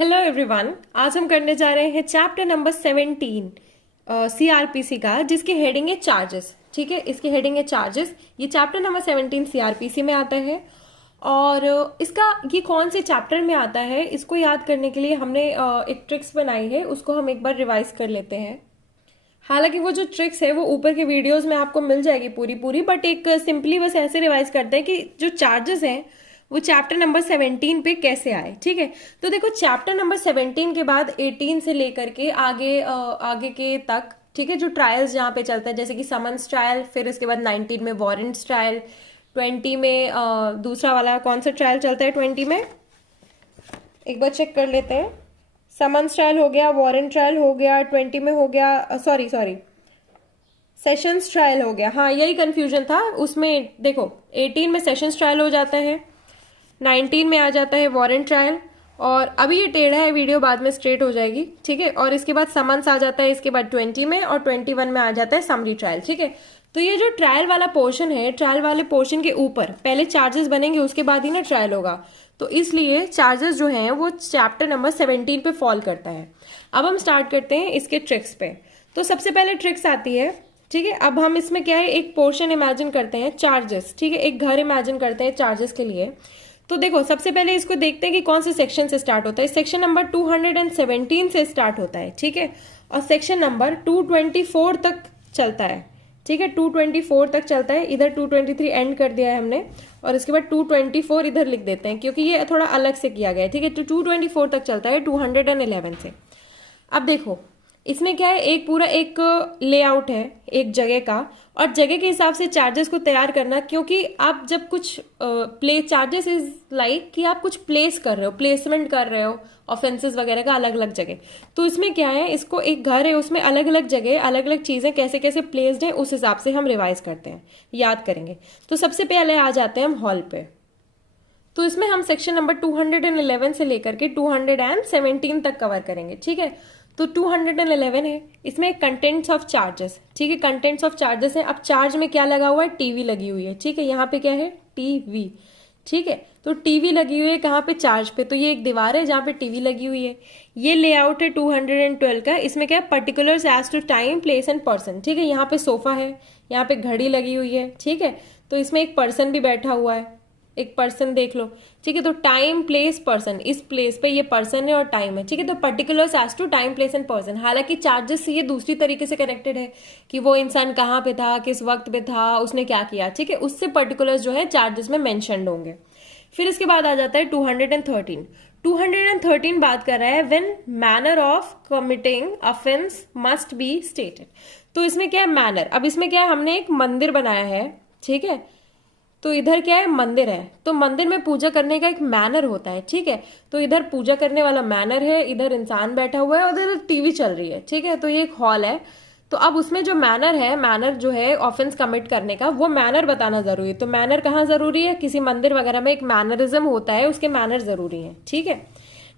Hello everyone. आज हम करने जा रहे हैं चैप्टर नंबर 17 सीआरपीसी का, जिसकी हेडिंग है चार्जेस। ठीक है, इसकी हेडिंग है चार्जेस। ये चैप्टर नंबर 17 सीआरपीसी में आता है। और इसका ये कौन से चैप्टर में आता है, इसको याद करने के लिए हमने एक ट्रिक्स बनाई है, उसको हम एक बार रिवाइज कर लेते हैं। हालांकि वो जो ट्रिक्स है वो ऊपर के वीडियोस में आपको मिल जाएगी पूरी पूरी, बट एक सिंपली बस ऐसे रिवाइज करते हैं कि जो चार्जेस हैं वो चैप्टर नंबर 17 पे कैसे आए। ठीक है, तो देखो चैप्टर नंबर 17 के बाद 18 से लेकर के आगे के तक, ठीक है, जो ट्रायल्स जहाँ पे चलता है, जैसे कि समन्स ट्रायल, फिर उसके बाद 19 में वारंट्स ट्रायल, 20 में दूसरा वाला कौन सा ट्रायल चलता है 20 में, एक बार चेक कर लेते हैं। समन्स ट्रायल हो गया, वारंट ट्रायल हो गया, 20 में हो गया सॉरी सेशंस ट्रायल हो गया। हाँ, यही कंफ्यूजन था उसमें। देखो 18 में सेशंस ट्रायल हो जाता है, 19 में आ जाता है वारंट ट्रायल, और अभी ये टेढ़ा है वीडियो, बाद में स्ट्रेट हो जाएगी। ठीक है, और इसके बाद समन्स आ जाता है, इसके बाद 20 में, और 21 में आ जाता है समरी ट्रायल। ठीक है, तो ये जो ट्रायल वाला पोर्शन है, ट्रायल वाले पोर्शन के ऊपर पहले चार्जेस बनेंगे, उसके बाद ही ना ट्रायल होगा, तो इसलिए चार्जेस जो हैं वो चैप्टर नंबर 17 पे फॉल करता है। अब हम स्टार्ट करते हैं इसके ट्रिक्स पे। तो सबसे पहले ट्रिक्स आती है। ठीक है, अब हम इसमें क्या है, एक पोर्शन इमेजिन करते हैं चार्जेस। ठीक है, एक घर इमेजिन करते हैं चार्जेस के लिए। तो देखो सबसे पहले इसको देखते हैं कि कौन से सेक्शन से स्टार्ट होता है। सेक्शन नंबर 217 से स्टार्ट होता है। ठीक है, और सेक्शन नंबर 224 तक चलता है। ठीक है, 224 तक चलता है। इधर 223 एंड कर दिया है हमने, और इसके बाद 224 इधर लिख देते हैं क्योंकि ये थोड़ा अलग से किया गया है। ठीक है, तो 224 तक चलता है 211 से। अब देखो इसमें क्या है, एक पूरा एक लेआउट है एक जगह का, और जगह के हिसाब से चार्जेस को तैयार करना, क्योंकि आप जब कुछ प्ले चार्जेस इज लाइक कि आप कुछ प्लेस कर रहे हो, प्लेसमेंट कर रहे हो ऑफेंसेस वगैरह का अलग अलग जगह। तो इसमें क्या है, इसको एक घर है, उसमें अलग अलग जगह अलग अलग चीजें कैसे कैसे प्लेस्ड है, उस हिसाब से हम रिवाइज करते हैं, याद करेंगे। तो सबसे पहले आ जाते हैं हम हॉल पे। तो इसमें हम सेक्शन नंबर 211 से लेकर के 217 तक कवर करेंगे। ठीक है, तो 211 है, इसमें कंटेंट्स ऑफ चार्जेस। ठीक है, कंटेंट्स ऑफ चार्जेस है। अब चार्ज में क्या लगा हुआ है, टीवी लगी हुई है। ठीक है, यहाँ पे क्या है, टीवी। ठीक है, तो टीवी लगी हुई है कहाँ पे, चार्ज पे। तो ये एक दीवार है जहाँ पे टीवी लगी हुई है। ये लेआउट है 212 का। इसमें क्या है, particulars as to time, place and person. ठीक है, यहाँ पे सोफा है, यहाँ पे घड़ी लगी हुई है। ठीक है, तो इसमें एक पर्सन भी बैठा हुआ है, एक पर्सन देख लो। ठीक है, तो टाइम प्लेस पर्सन, इस प्लेस पे ये पर्सन है और टाइम है। ठीक है, तो particulars as to time place and person. हालांकि चार्जेस से ये दूसरी तरीके से कनेक्टेड है कि वो इंसान कहाँ पे था, किस वक्त पे था, उसने क्या किया। ठीक है, उससे पर्टिकुलर्स जो है चार्जेस में मेंशन्ड होंगे। फिर इसके बाद आ जाता है 213। 213 बात कर रहा है when manner of committing offence must be stated. तो इसमें क्या है, मैनर। अब इसमें क्या है, हमने एक मंदिर बनाया है। ठीक है, तो इधर क्या है, मंदिर है, तो मंदिर में पूजा करने का एक मैनर होता है। ठीक है, तो इधर पूजा करने वाला मैनर है, इधर इंसान बैठा हुआ है, और इधर टीवी चल रही है। ठीक है, तो ये एक हॉल है। तो अब उसमें जो मैनर है, मैनर जो है ऑफेंस कमिट करने का, वो मैनर बताना जरूरी है। तो मैनर कहाँ जरूरी है, किसी मंदिर वगैरह में एक मैनरिज्म होता है, उसके मैनर जरूरी है। ठीक है,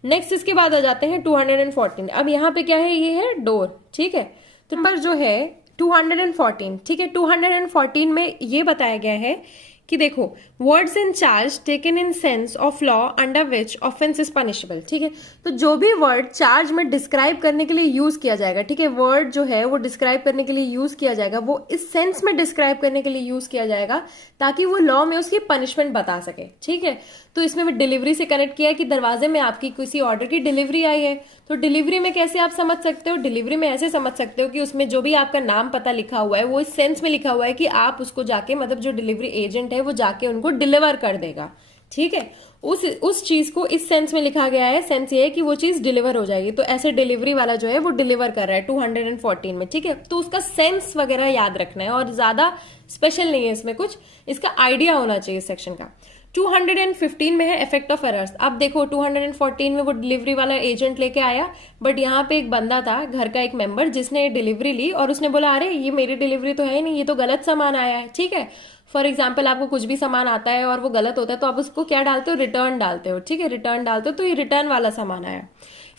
नेक्स्ट इसके बाद आ जाते हैं 214। अब यहाँ पे क्या है, ये है डोर। ठीक है, तो नंबर जो है 214। ठीक है, 214 में ये बताया गया है कि देखो, words in charge taken in sense of law under which offence is punishable. ठीक है, तो जो भी वर्ड चार्ज में डिस्क्राइब करने के लिए यूज किया जाएगा, ठीक है, वर्ड जो है वो डिस्क्राइब करने के लिए यूज किया जाएगा, वो इस सेंस में डिस्क्राइब करने के लिए यूज किया जाएगा ताकि वो लॉ में उसकी पनिशमेंट बता सके। ठीक है, तो इसमें मैं डिलीवरी से कनेक्ट किया है कि दरवाजे में आपकी किसी ऑर्डर की डिलीवरी आई है। तो डिलीवरी में कैसे आप समझ सकते हो, डिलीवरी में ऐसे समझ सकते हो कि उसमें जो भी आपका नाम पता लिखा हुआ है वो इस सेंस में लिखा हुआ है कि आप उसको जाके, मतलब जो डिलीवरी एजेंट है वो जाके उनको डिलीवर कर देगा। ठीक है, उस चीज को इस सेंस में लिखा गया है। सेंस ये है कि वो चीज डिलीवर हो जाएगी। तो ऐसे डिलीवरी वाला जो है वो डिलीवर कर रहा है 214 में। ठीक है, तो उसका सेंस वगैरह याद रखना है, और ज्यादा स्पेशल नहीं है इसमें कुछ, इसका आइडिया होना चाहिए इस सेक्शन का। 215 में है इफेक्ट ऑफ एरर्स। अब देखो 214 में वो डिलीवरी वाला एजेंट लेके आया, बट यहाँ पे एक बंदा था, घर का एक मेंबर, जिसने डिलीवरी ली और उसने बोला अरे ये मेरी डिलीवरी तो है ही नहीं, ये तो गलत सामान आया है। ठीक है, फॉर एग्जाम्पल आपको कुछ भी सामान आता है और वो गलत होता है, तो आप उसको क्या डालते हो, रिटर्न डालते हो। ठीक है, रिटर्न डालते हो, तो ये रिटर्न वाला सामान आया।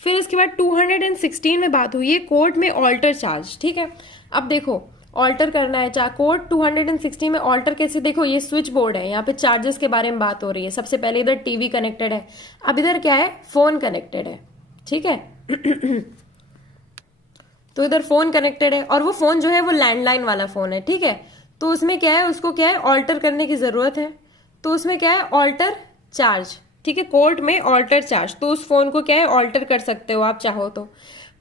फिर इसके बाद 216 में बात हुई है कोर्ट में ऑल्टर चार्ज। ठीक है, अब देखो ऑल्टर करना है चाहे कोड 260 में ऑल्टर कैसे, देखो ये स्विच बोर्ड है, यहाँ पे चार्जेस के बारे में बात हो रही है। सबसे पहले इधर टीवी कनेक्टेड है, अब इधर क्या है, फोन कनेक्टेड है। ठीक है। तो इधर फोन कनेक्टेड है और वो फोन जो है वो लैंडलाइन वाला फोन है, ठीक है। तो उसमें क्या है, उसको क्या है ऑल्टर करने की जरूरत है। तो उसमें क्या है ऑल्टर चार्ज, ठीक है, कोर्ट में ऑल्टर चार्ज। तो उस फोन को क्या है ऑल्टर कर सकते हो आप चाहो तो।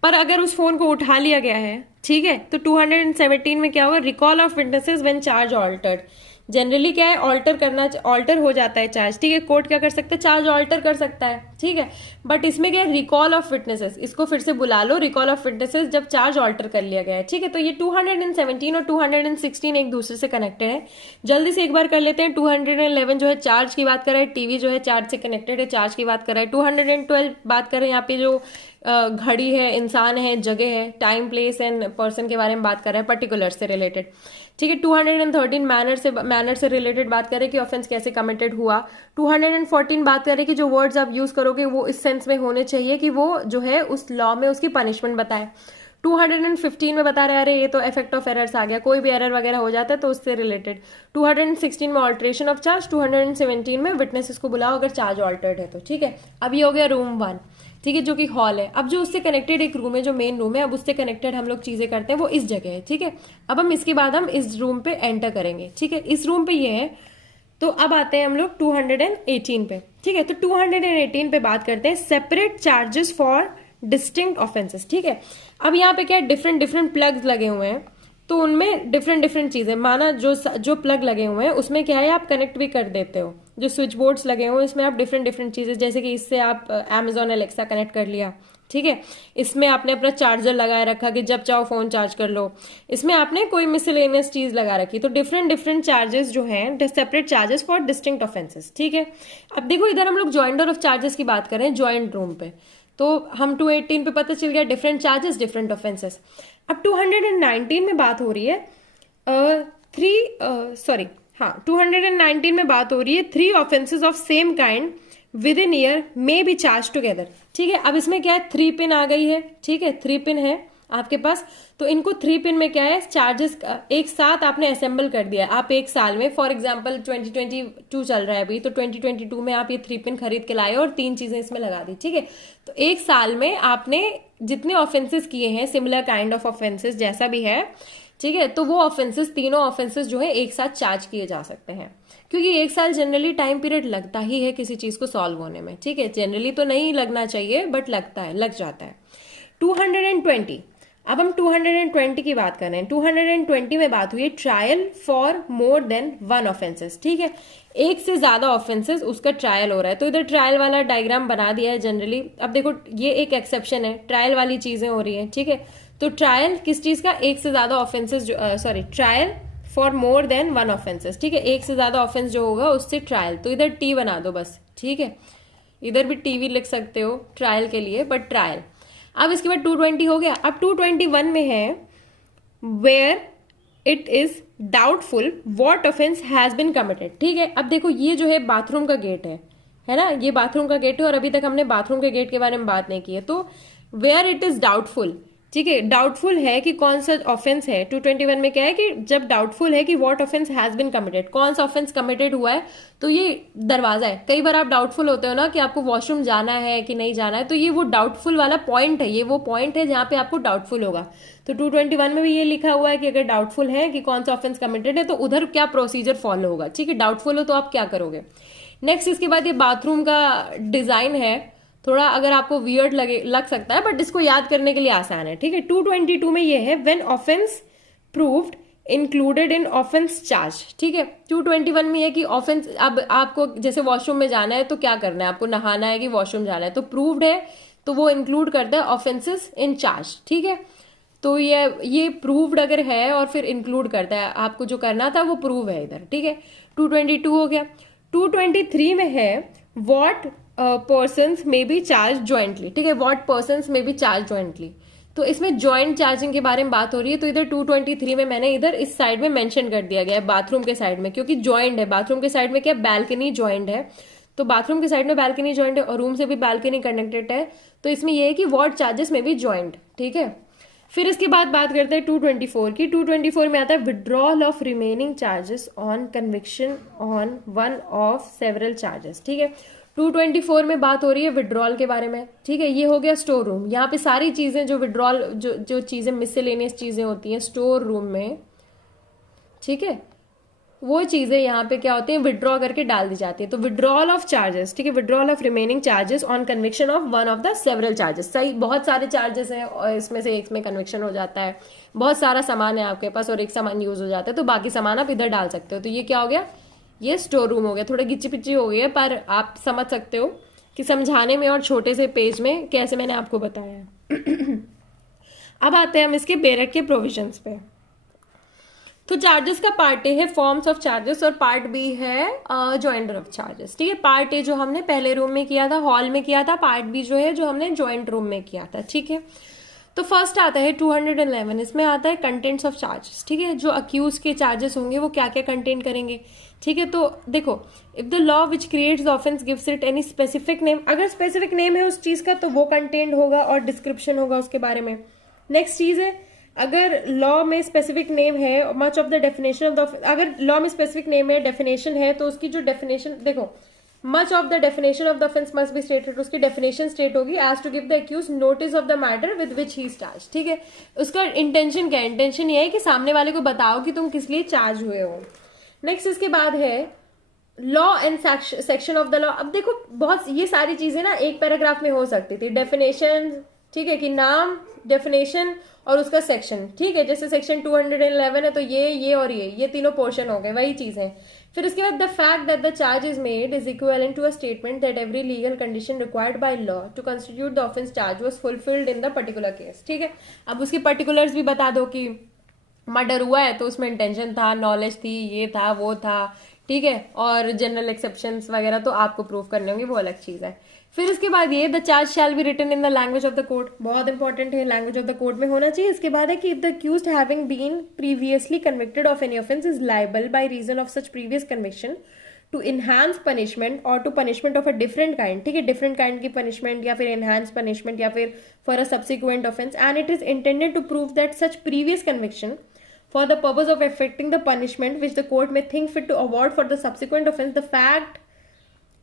पर अगर उस फोन को उठा लिया गया है, ठीक है, तो 217 में क्या होगा, recall of witnesses when charge altered. Generally क्या है ऑल्टर हो जाता है चार्ज, ठीक है। कोर्ट क्या कर सकता है, चार्ज ऑल्टर कर सकता है, ठीक है। बट इसमें क्या है रिकॉल ऑफ विटनेसेस, इसको फिर से बुला लो, रिकॉल ऑफ विटनेसेस जब चार्ज ऑल्टर कर लिया गया है, ठीक है। तो ये 217 और 216 एक दूसरे से कनेक्टेड है। जल्दी से एक बार कर लेते हैं। 211 जो है चार्ज की बात कर रहा है, टीवी जो है चार्ज से कनेक्टेड है, चार्ज की बात कर रहा है। 212 बात कर रहे हैं यहाँ पे जो घड़ी है, इंसान है, जगह है, टाइम प्लेस एंड पर्सन के बारे में बात कर रहे हैं, पर्टिकुलर से रिलेटेड, ठीक है। 213 मैनर से रिलेटेड बात करें कि ऑफेंस कैसे कमिटेड हुआ। 214 बात करें कि जो वर्ड्स आप यूज करोगे वो इस सेंस में होने चाहिए कि वो जो है उस लॉ में उसकी पनिशमेंट बताए। 215 में बता रहे हैं अरे ये तो इफेक्ट ऑफ एरर्स आ गया, कोई भी एरर वगैरह हो जाता है तो उससे रिलेटेड। 216 में ऑल्ट्रेशन ऑफ चार्ज, 217 में विटनेसेस को बुलाओ अगर चार्ज ऑल्टर्ड है तो, ठीक है। अब ये हो गया रूम 1, ठीक है, जो कि हॉल है। अब जो उससे कनेक्टेड एक रूम है जो मेन रूम है, अब उससे कनेक्टेड हम लोग चीजें करते हैं वो इस जगह है, ठीक है। अब हम इसके बाद हम इस रूम पे एंटर करेंगे, ठीक है। इस रूम पे ये है। तो अब आते हैं हम लोग 218 पे, ठीक है। तो 218 पे बात करते हैं separate charges for distinct offences, ठीक है। अब यहाँ पे क्या है डिफरेंट डिफरेंट प्लग्स लगे हुए हैं, तो उनमें डिफरेंट डिफरेंट चीजें, माना जो प्लग लगे हुए हैं उसमें क्या है आप कनेक्ट भी कर देते हो। जो स्विच बोर्ड्स लगे हुए हैं इसमें आप डिफरेंट डिफरेंट चीजें, जैसे कि इससे आप Amazon एलेक्सा कनेक्ट कर लिया, ठीक है। इसमें आपने अपना चार्जर लगाए रखा कि जब चाहो फोन चार्ज कर लो। इसमें आपने कोई मिसलेनियस चीज लगा रखी। तो डिफरेंट डिफरेंट चार्जेस जो हैं, separate charges for distinct offences, ठीक है। अब देखो इधर हम लोग जॉइंटर ऑफ चार्जेस की बात कर रहे हैं जॉइंट रूम पे। तो हम 218 पे पता चल गया डिफरेंट चार्जेस डिफरेंट ऑफेंसेस। अब 219 में बात हो रही है 219 में बात हो रही है 3 offences of same kind with in year may be charge together, ठीक है। अब इसमें क्या है 3 पिन आ गई है, ठीक है, 3 पिन है आपके पास। तो इनको 3 पिन में क्या है चार्जेस एक साथ आपने असेंबल कर दिया। आप एक साल में, फॉर एग्जांपल 2022 चल रहा है अभी, तो 2022 में आप ये 3 पिन खरीद के लाए और 3 चीजें इसमें लगा दी, ठीक है। तो एक साल में आपने जितने ऑफेंसेस किए हैं, सिमिलर काइंड ऑफ ऑफेंसेस जैसा भी है, ठीक है, तो वो ऑफेंसेस, तीनों ऑफेंसेस जो है एक साथ चार्ज किए जा सकते हैं। क्योंकि एक साल जनरली टाइम पीरियड लगता ही है किसी चीज को सॉल्व होने में, ठीक है। जनरली तो नहीं लगना चाहिए बट लगता है, लग जाता है। 220, अब हम 220 की बात कर रहे हैं। 220 में बात हुई है trial for more than 1 offences, ठीक है। एक से ज्यादा ऑफेंसेस उसका ट्रायल हो रहा है। तो इधर ट्रायल वाला डायग्राम बना दिया है जनरली। अब देखो ये एक एक्सेप्शन है, ट्रायल वाली चीजें हो रही है, ठीक है। तो ट्रायल किस चीज का, एक से ज्यादा offences, trial for more than 1 offences, ठीक है। एक से ज्यादा ऑफेंस जो होगा उससे ट्रायल। तो इधर टी बना दो बस, ठीक है। इधर भी टीवी लिख सकते हो ट्रायल के लिए, बट ट्रायल। अब इसके बाद 220 हो गया। अब 221 में है where it is doubtful what offence has been committed, ठीक है। अब देखो ये जो है बाथरूम का गेट है ना, ये बाथरूम का गेट है और अभी तक हमने बाथरूम के गेट के बारे में बात नहीं की है। तो वेयर इट इज डाउटफुल, ठीक है, डाउटफुल है कि कौन सा ऑफेंस है। 221 में क्या है कि जब डाउटफुल है कि what offence has been committed, कौन सा ऑफेंस कमिटेड हुआ है, तो ये दरवाजा है। कई बार आप डाउटफुल होते हो ना कि आपको वॉशरूम जाना है कि नहीं जाना है, तो ये वो डाउटफुल वाला पॉइंट है, ये वो पॉइंट है जहां पे आपको डाउटफुल होगा। तो 221 में भी ये लिखा हुआ है कि अगर डाउटफुल है कि कौन सा ऑफेंस कमिटेड है तो उधर क्या प्रोसीजर फॉलो होगा, ठीक है। डाउटफुल हो तो आप क्या करोगे। नेक्स्ट इसके बाद ये बाथरूम का डिजाइन है, थोड़ा अगर आपको वियर्ड लग सकता है बट इसको याद करने के लिए आसान है, ठीक है। 222 में ये है when offence proved included in offence charge, ठीक है। 221 में ये कि ऑफेंस, अब आपको जैसे वॉशरूम में जाना है तो क्या करना है, आपको नहाना है कि वॉशरूम जाना है, तो प्रूव्ड है तो वो इंक्लूड करता है ऑफेंसेस इन चार्ज, ठीक है। तो ये प्रूव्ड अगर है और फिर इंक्लूड करता है, आपको जो करना था वो प्रूव है इधर, ठीक है। 222 हो गया। 223 में है व्हाट पर्सन्स में बी चार्ज ज्वाइंटली, ठीक है, व्हाट पर्सन्स में बी चार्ज ज्वाइंटली। तो इसमें ज्वाइंट चार्जिंग के बारे में बात हो रही है। तो इधर 223 में मैंने इधर इस साइड में मेंशन कर दिया गया है बाथरूम के साइड में, क्योंकि ज्वाइंट है। बाथरूम के साइड में क्या बैल्कनी ज्वाइंट है, तो बाथरूम के साइड में बैल्कनी ज्वाइंट है और रूम से भी बैल्कनी कनेक्टेड है। तो इसमें यह है कि व्हाट चार्जेस में बी ज्वाइंट, ठीक है। फिर इसके बाद बात करते हैं 224 की। 224 में आता है withdrawal of remaining charges on conviction on one of several charges, ठीक है। 224 में बात हो रही है विड्रॉल के बारे में, ठीक है। ये हो गया स्टोर रूम। यहाँ पे सारी चीजें जो विड्रॉल जो चीजें मिसलेनियस चीजें होती हैं स्टोर रूम में, ठीक है, वो चीजें यहाँ पे क्या होती है विड्रॉ करके डाल दी जाती है। तो विड्रॉल ऑफ चार्जेस, ठीक है, withdrawal of remaining charges on conviction of one of the several charges. सही, बहुत सारे चार्जेस हैं और इसमें से एक में कन्विक्शन हो जाता है, बहुत सारा सामान है आपके पास और एक सामान यूज हो जाता है, तो बाकी सामान आप इधर डाल सकते हो। तो ये क्या हो गया, ये स्टोर रूम हो गया। थोड़ा गिच्ची पिच्ची हो गई है पर आप समझ सकते हो कि समझाने में और छोटे से पेज में कैसे मैंने आपको बताया है। अब आते हैं हम इसके बेरेट के प्रोविजंस पे। तो चार्जेस का पार्ट ए है फॉर्म्स ऑफ चार्जेस और पार्ट बी है जॉइंटर ऑफ चार्जेस, ठीक है। पार्ट ए जो हमने पहले रूम में किया था, हॉल में किया था, पार्ट बी जो है जो हमने जॉइंट रूम में किया था, ठीक है। तो फर्स्ट आता है 211, इसमें आता है कंटेंट्स ऑफ चार्जेस, ठीक है। जो अक्यूज के चार्जेस होंगे वो क्या क्या कंटेंट करेंगे, ठीक है। तो देखो, if the law which creates the offence gives it any specific name, अगर स्पेसिफिक नेम है उस चीज का तो वो कंटेंट होगा और डिस्क्रिप्शन होगा उसके बारे में। नेक्स्ट चीज है, अगर लॉ में स्पेसिफिक नेम है, much of the definition of the, अगर लॉ में स्पेसिफिक नेम है, डेफिनेशन है, तो उसकी जो डेफिनेशन, देखो, much of the definition of the offence must be stated, उसकी डेफिनेशन स्टेट होगी as to give the accuse notice of the matter with which he is charge, ठीक है। उसका इंटेंशन क्या है, इंटेंशन ये है कि सामने वाले को बताओ कि तुम किस लिए चार्ज हुए हो। नेक्स्ट इसके बाद है law and section of the law. अब देखो, बहुत ये सारी चीजें ना एक पैराग्राफ में हो सकती थी। डेफिनेशन, ठीक है, कि नाम, डेफिनेशन और उसका सेक्शन, ठीक है। जैसे सेक्शन 211 है तो ये और ये तीनों पोर्शन हो गए, वही चीज है। फिर उसके बाद the fact that the charge is made is equivalent to a statement that every legal condition required by law to constitute the offence charge was fulfilled in the particular case, ठीक है। अब उसकी पर्टिकुलर्स भी बता दो कि murder हुआ है तो उसमें इंटेंशन था, नॉलेज थी, ये था, वो था, ठीक है। और जनरल एक्सेप्शंस वगैरह तो आपको प्रूव करने होंगे, वो अलग चीज है। फिर इसके बाद ये the charge shall be written in the language of the court, बहुत इंपॉर्टेंट है, लैंग्वेज ऑफ द कोर्ट में होना चाहिए। इसके बाद है कि if the accused having been previously convicted of any offence is liable by reason of such previous conviction to enhance punishment और to punishment of a different kind, ठीक है, डिफरेंट काइंड की पनिशमेंट या फिर इनहांस पनिशमेंट या फिर for a subsequent offence, and it is intended to prove that such previous conviction for the purpose of effecting the punishment which the court may think fit to award for the subsequent offense, the fact,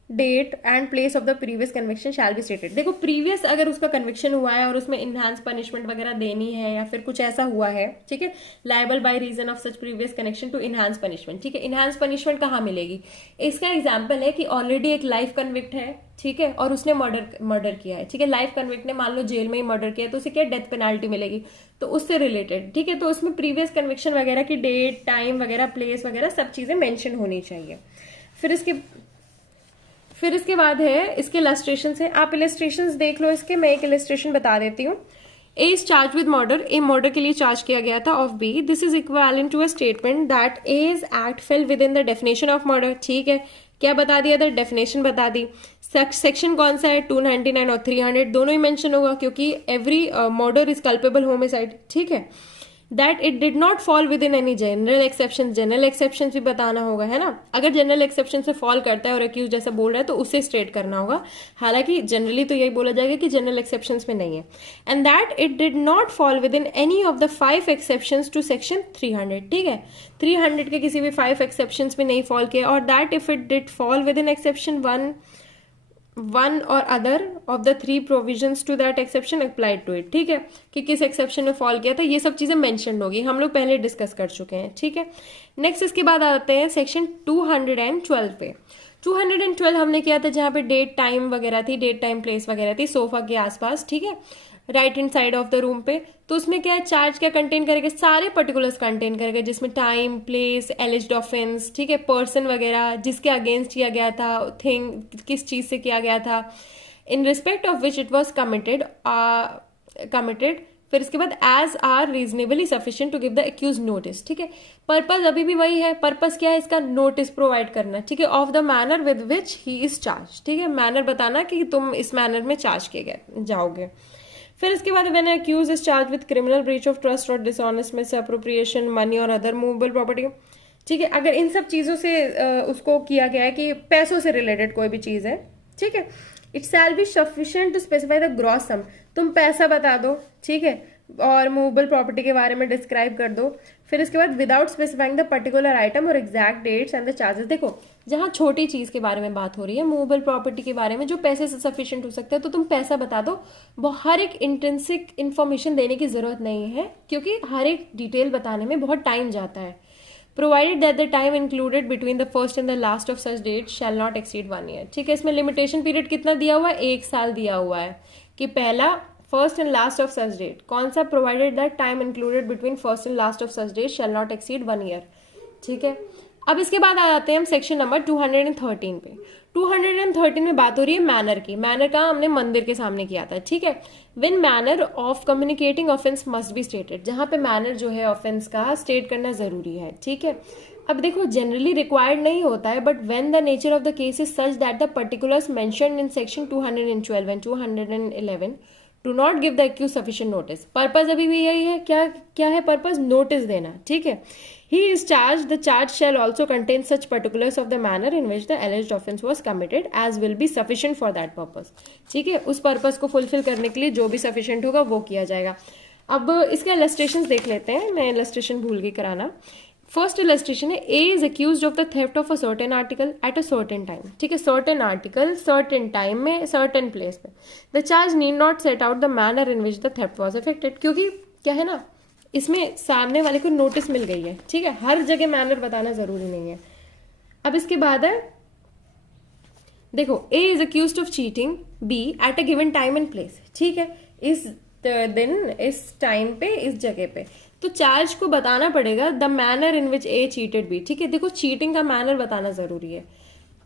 date and place of the previous conviction shall be stated. देखो, previous अगर उसका conviction हुआ है और उसमें enhance punishment वगैरह देनी है या फिर कुछ ऐसा हुआ है, ठीक है, liable by reason of such previous connection to enhance punishment, ठीक है। इनहांस पनिशमेंट कहाँ मिलेगी, इसका एग्जाम्पल है कि ऑलरेडी एक लाइफ कन्विक्ट है, ठीक है, और उसने मर्डर किया है, ठीक है। लाइफ कन्विक्ट ने मान लो जेल में ही मर्डर किया है तो उसे क्या डेथ पेनाल्टी मिलेगी, तो उससे रिलेटेड, ठीक है। तो उसमें प्रीवियस कन्विक्शन वगैरह की डेट, टाइम वगैरह, प्लेस वगैरह सब चीजें मेंशन होनी चाहिए। फिर इसके बाद है इसके इलस्ट्रेशन है, आप इलस्ट्रेशन देख लो इसके, मैं एक इलस्ट्रेशन बता देती हूँ। A is charge with murder, A murder के लिए चार्ज किया गया था of B, this is equivalent to a statement that A's act fell within the definition of murder, ठीक है। क्या बता दिया था, डेफिनेशन बता दी। सेक्शन कौन सा है, 299 और 300 दोनों ही मेंशन होगा क्योंकि every murder is culpable homicide, ठीक है। That it did not fall with in any general exception, general exception भी बताना होगा, है ना। अगर जनरल एक्सेप्शन से फॉल करता है और एक्यूज जैसा बोल रहा है तो उसे स्ट्रेट करना होगा, हालांकि जनरली तो यही बोला जाएगा कि जनरल एक्सेप्शन में नहीं है। And that it did not fall with in any of द 5 एक्सेप्शंस टू सेक्शन 300, ठीक है। 300 के किसी भी 5 एक्सेप्शंस में नहीं फॉल किया, और that if it did fall with in exception one or other of the 3 provisions to that exception applied to it, ठीक है, कि किस एक्सेप्शन में फॉल किया था, ये सब चीजें मेंशन होगी, हम लोग पहले डिस्कस कर चुके हैं, ठीक है। नेक्स्ट इसके बाद आते हैं सेक्शन 212 पे। 212 हमने किया था जहां पे डेट टाइम वगैरह थी, डेट टाइम प्लेस वगैरह थी सोफा के आसपास, ठीक है, right hand side of the room पे। तो उसमें क्या है, चार्ज क्या कंटेन करेगा, सारे पर्टिकुलर्स कंटेन करेगा जिसमें टाइम, प्लेस, एलिज्ड ऑफेंस, ठीक है, पर्सन वगैरह, जिसके अगेंस्ट किया गया था, थिंग किस चीज से किया गया था, in respect of which it was committed. फिर इसके बाद as are reasonably sufficient to give the accuse notice, ठीक है। पर्पज अभी भी वही है, पर्पज क्या है इसका, नोटिस प्रोवाइड करना, ठीक है, of the manner with which he is charge, ठीक है, मैनर बताना कि तुम इस मैनर में चार्ज किए गए जाओगे। फिर इसके बाद when accuse is charge with criminal breach of trust or dishonest misappropriation money or other movable property, ठीक है, अगर इन सब चीजों से उसको किया गया है कि पैसों से रिलेटेड कोई भी चीज है, ठीक है, it shall be sufficient to specify the gross sum, तुम पैसा बता दो, ठीक है, और मूवेबल प्रॉपर्टी के बारे में डिस्क्राइब कर दो। फिर इसके बाद without specifying the particular item or exact dates and the charges. देखो, जहाँ छोटी चीज के बारे में बात हो रही है, मूवेबल प्रॉपर्टी के बारे में जो पैसे से सफिशिएंट हो सकता है, तो तुम पैसा बता दो। वो हर एक इंट्रिंसिक इन्फॉर्मेशन देने की जरूरत नहीं है, क्योंकि हर एक डिटेल बताने में बहुत टाइम जाता है। Provided that the time included between the first and the last of such date shall not exceed 1 year. ठीक है, इसमें लिमिटेशन पीरियड कितना दिया हुआ है, 1 साल दिया हुआ है कि पहला first and last of such date कौन सा, provided that time included between first and last of such date shall not exceed 1 year. ठीक है, अब इसके बाद आ जाते हैं हम सेक्शन नंबर 213 पे। 213 में बात हो रही है मैनर की। मैनर का हमने मंदिर के सामने किया था। ठीक है, when manner of communicating offence must be stated, जहां पे मैनर जो है ऑफेंस का स्टेट करना जरूरी है। ठीक है, अब देखो जनरली रिक्वायर्ड नहीं होता है, but when the nature of the case is such that the particulars mentioned in section 212 and 211 do not give the accuse sufficient notice. Purpose अभी भी यही है, क्या क्या है पर्पज, नोटिस देना। ठीक है, he is charged, the charge shall also contain such particulars of the manner in which the alleged offence was committed as will be sufficient for that purpose। ठीक है, उस पर्पस को फुलफिल करने के लिए जो भी सफिशिएंट होगा वो किया जाएगा। अब इसका इलस्ट्रेशन देख लेते हैं, मैं इलस्ट्रेशन भूल गई कराना। फर्स्ट इलस्ट्रेशन है, A is accused of the theft of a certain article at a certain time. ठीक है, सर्टेन आर्टिकल सर्टेन टाइम में सर्टेन प्लेस पे। The charge need not set out the manner in which the theft was effected, क्योंकि क्या है ना, इसमें सामने वाले को नोटिस मिल गई है। ठीक है, हर जगह मैनर बताना जरूरी नहीं है। अब इसके बाद है, देखो A is accused of cheating B at a given time and place. ठीक है, इस दिन इस टाइम पे इस जगह पे, तो चार्ज को बताना पड़ेगा the manner in which A cheated B. ठीक है, देखो चीटिंग का मैनर बताना जरूरी है।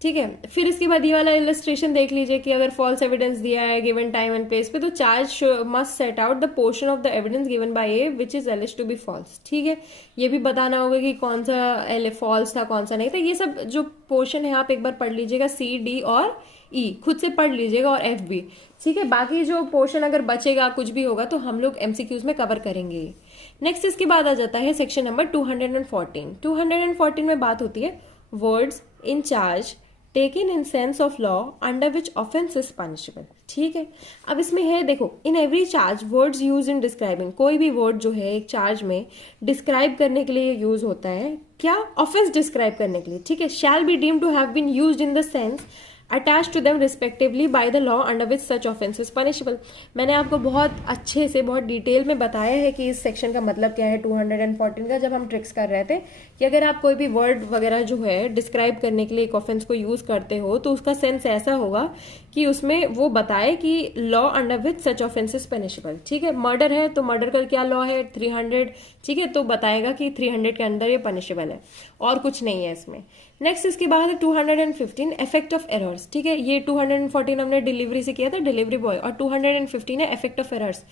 ठीक है, फिर इसके बाद ये वाला इलस्ट्रेशन देख लीजिए कि अगर फॉल्स एविडेंस दिया है गिवन टाइम एंड प्लेस पे, तो charge must set out the portion of the evidence given by A which is alleged to be false. ठीक है, ये भी बताना होगा कि कौन सा फॉल्स था कौन सा नहीं था। ये सब जो पोर्शन है आप एक बार पढ़ लीजिएगा, सी डी और ई खुद से पढ़ लीजिएगा, और एफ भी। ठीक है, बाकी जो पोर्शन अगर बचेगा कुछ भी होगा तो हम लोग एमसीक्यूज में कवर करेंगे। नेक्स्ट इसके बाद आ जाता है सेक्शन नंबर 214। 214 में बात होती है words in charge taken in sense of law under which offence is punishable. ठीक है, अब इसमें है, देखो in every charge words use in describing, कोई भी वर्ड जो है एक चार्ज में डिस्क्राइब करने के लिए यूज होता है, क्या, ऑफेंस डिस्क्राइब करने के लिए। ठीक है, shall be deemed to have been used in the sense attached to them respectively by the law under which such offence is punishable। मैंने आपको बहुत अच्छे से बहुत डिटेल में बताया है कि इस सेक्शन का मतलब क्या है 214 का, जब हम ट्रिक्स कर रहे थे कि अगर आप कोई भी वर्ड वगैरह जो है डिस्क्राइब करने के लिए एक ऑफेंस को यूज करते हो तो उसका सेंस ऐसा होगा कि उसमें वो बताए कि law under which such offence is punishable. ठीक है, मर्डर है तो मर्डर का क्या लॉ है, 300। ठीक है, तो बताएगा कि 300 के अंदर ये पनिशेबल है, और कुछ नहीं है इसमें। नेक्स्ट इसके बाद है 215 इफेक्ट ऑफ एरर्स। ठीक है, ये 214 हमने डिलीवरी से किया था, डिलीवरी बॉय, और 215 है effect of errors.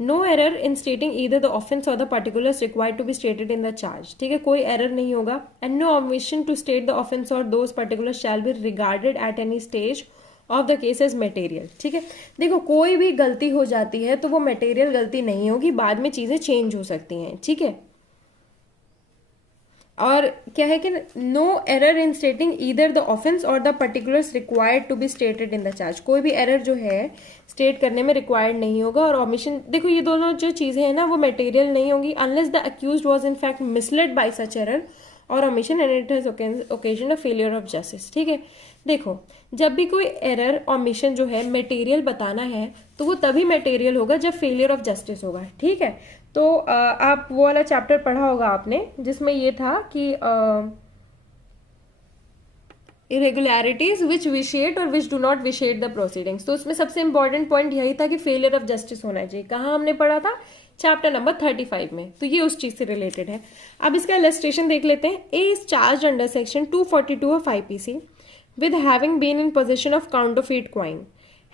No error in stating either the offence or the particulars required to be stated in the charge. ठीक है, कोई एरर नहीं होगा। And no omission to state the offence or those particulars shall be regarded at any stage of the case as material. ठीक है, देखो कोई भी गलती हो जाती है तो वो मटेरियल गलती नहीं होगी, बाद में चीजें चेंज हो सकती हैं। ठीक है, और क्या है कि no error in stating either the offence or the particulars required to be stated in the charge, कोई भी एरर जो है स्टेट करने में रिक्वायर्ड नहीं होगा। और ओमिशन, देखो ये दोनों जो चीजें हैं ना वो मटेरियल नहीं होंगी unless the accused was in fact misled by such error or omission and it has occasion a failure of justice. ठीक है, देखो जब भी कोई एरर ओमिशन जो है मटेरियल बताना है तो वो तभी मटेरियल होगा जब फेलियर ऑफ जस्टिस होगा। ठीक है, तो आप वो वाला चैप्टर पढ़ा होगा आपने जिसमें ये था कि इरेगुलरिटीज विच विशिएट और which do not vitiate the proceedings, तो उसमें सबसे इंपॉर्टेंट पॉइंट यही था कि फेलियर ऑफ जस्टिस होना चाहिए। कहाँ हमने पढ़ा था, चैप्टर नंबर 35 में, तो ये उस चीज से रिलेटेड है। अब इसका इलस्ट्रेशन देख लेते हैं। A is charge under section 242 of IPC with having been in possession of counterfeit coin,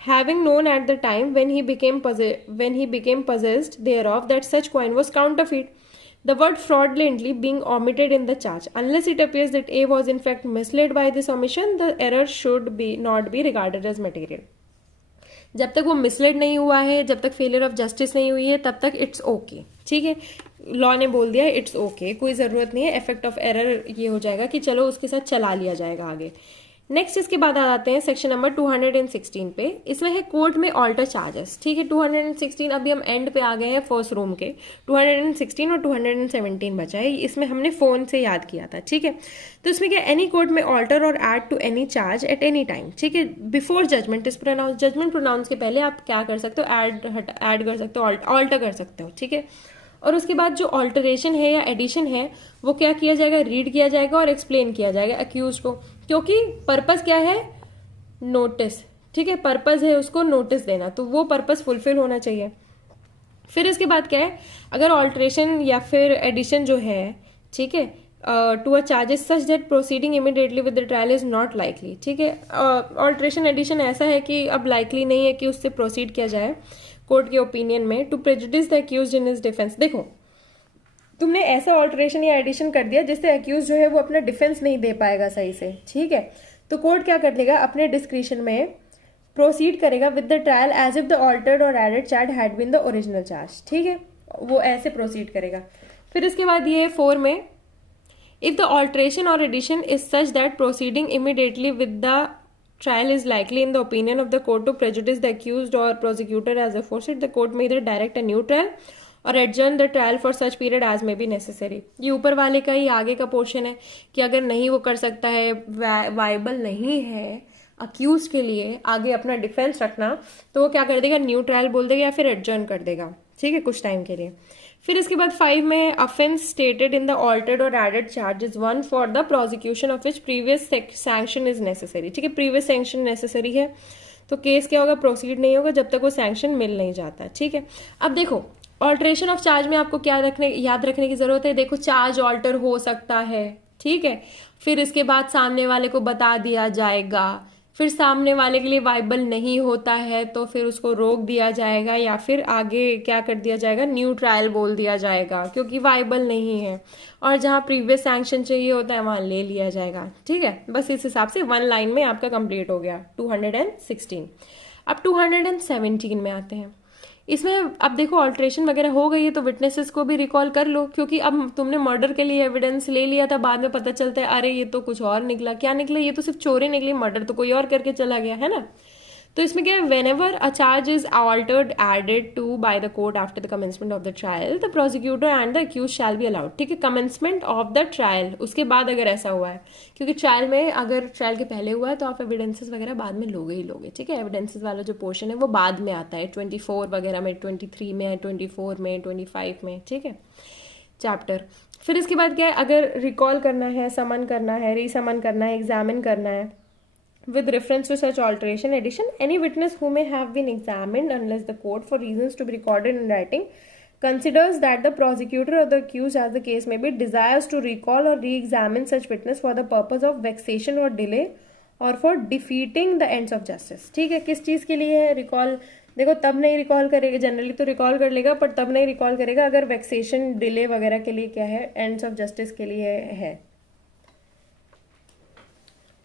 having known at the time when he became possessed thereof that such coin was counterfeit, the word fraudulently being omitted in the charge, unless it appears that A was in fact misled by this omission, the error should not be regarded as material। जब तक वो misled नहीं हुआ है, जब तक failure of justice नहीं हुई है, तब तक इट्स ओके। ठीक है, लॉ ने बोल दिया इट्स ओके, कोई जरूरत नहीं है इफेक्ट ऑफ एरर ये हो जाएगा कि चलो उसके साथ चला लिया जाएगा आगे। नेक्स्ट इसके बाद आ जाते हैं सेक्शन नंबर 216 पे। इसमें है कोर्ट में ऑल्टर चार्जेस। ठीक है, 216 अभी हम एंड पे आ गए हैं फर्स्ट रूम के। 216 और 217 बचा है, इसमें हमने फोन से याद किया था। ठीक है, तो इसमें क्या, एनी कोर्ट में alter or add to any charge at any time. ठीक है, before judgment is pronounce, judgment pronounce के पहले आप क्या कर सकते हो, ऐड कर सकते हो, ऑल्टर कर सकते हो। ठीक है, और उसके बाद जो ऑल्टरेशन है या एडिशन है वो क्या किया जाएगा, रीड किया जाएगा और एक्सप्लेन किया जाएगा अक्यूज को, क्योंकि पर्पस क्या है, नोटिस। ठीक है, पर्पस है उसको नोटिस देना, तो वो पर्पस फुलफिल होना चाहिए। फिर इसके बाद क्या है, अगर ऑल्ट्रेशन या फिर एडिशन जो है, ठीक है, to a charges such that proceeding immediately with the trial is not likely. ठीक है, ऑल्ट्रेशन एडिशन ऐसा है कि अब लाइकली नहीं है कि उससे प्रोसीड किया जाए कोर्ट के ओपिनियन में, to prejudice the accused in his defence. देखो, तुमने ऐसा ऑल्टरेशन या एडिशन कर दिया जिससे अक्यूज जो है वो अपना डिफेंस नहीं दे पाएगा सही से। ठीक है, तो कोर्ट क्या कर लेगा, अपने डिस्क्रिशन में प्रोसीड करेगा with the trial as if the altered or added charge had been the original charge. ठीक है, वो ऐसे प्रोसीड करेगा। फिर इसके बाद ये 4 में, if the alteration or addition is such that proceeding immediately with the trial is likely in the opinion of the court to prejudice the accused or prosecutor as aforesaid, the court may either direct a new trial or adjourn the trial for such period as may be necessary। ये ऊपर वाले का ही आगे का portion है कि अगर नहीं वो कर सकता है, वाइबल नहीं है अक्यूज के लिए आगे अपना डिफेंस रखना, तो वो क्या कर देगा, न्यू ट्रायल बोल देगा या फिर एडजर्न कर देगा। ठीक है, कुछ टाइम के लिए। फिर इसके बाद 5 में, offence stated in the altered or added charges one for the prosecution of which previous sanction is necessary. ठीक है, प्रीवियस सैंक्शन नेसेसरी है तो केस क्या होगा, प्रोसीड नहीं होगा जब तक वो सैंक्शन मिल नहीं जाता। ठीक है, अब देखो ऑल्ट्रेशन ऑफ चार्ज में आपको क्या याद रखने की जरूरत है, देखो चार्ज ऑल्टर हो सकता है। ठीक है, फिर इसके बाद सामने वाले को बता दिया जाएगा, फिर सामने वाले के लिए वाइबल नहीं होता है तो फिर उसको रोक दिया जाएगा या फिर आगे क्या कर दिया जाएगा, न्यू ट्रायल बोल दिया जाएगा क्योंकि वाइबल नहीं है, और जहां प्रीवियस सैंक्शन चाहिए होता है वहां ले लिया जाएगा। ठीक है, बस इस हिसाब से 1 लाइन में आपका कंप्लीट हो गया 216। अब 217 में आते हैं। इसमें अब देखो ऑल्ट्रेशन वगैरह हो गई है तो विटनेसेस को भी रिकॉल कर लो, क्योंकि अब तुमने मर्डर के लिए एविडेंस ले लिया था, बाद में पता चलता है अरे ये तो कुछ और निकला। क्या निकला, ये तो सिर्फ चोरी निकली, मर्डर तो कोई और करके चला गया है ना। तो इसमें क्या है, whenever a charge is altered added to by the court after the commencement of the trial, the prosecutor and the accuse shall be allowed. ठीक है, कमेंसमेंट ऑफ द ट्रायल, उसके बाद अगर ऐसा हुआ है, क्योंकि ट्रायल में अगर ट्रायल के पहले हुआ है तो आप एविडेंसेस वगैरह बाद में लोगे ही लोगे। ठीक है, एविडेंसेस वाला जो पोर्शन है वो बाद में आता है, 24 वगैरह में, 23 में, 24 में, 25 में। ठीक है, चैप्टर। फिर इसके बाद क्या है, अगर रिकॉल करना है, समन करना है, रीसमन करना है, एग्जामिन करना है with reference to such alteration addition, any witness who may have been examined unless the court for reasons to be recorded in writing considers that the prosecutor or the accused, as the case may be, desires to recall or re-examine such witness for the purpose of vexation or delay or for defeating the ends of justice। ठीक है, किस चीज के लिए है recall, देखो तब नहीं रिकॉल करेगा, जनरली तो रिकॉल कर लेगा पर तब नहीं रिकॉल करेगा अगर वेक्सेशन, डिले वगैरह के लिए क्या है, एंड्स ऑफ जस्टिस के लिए है।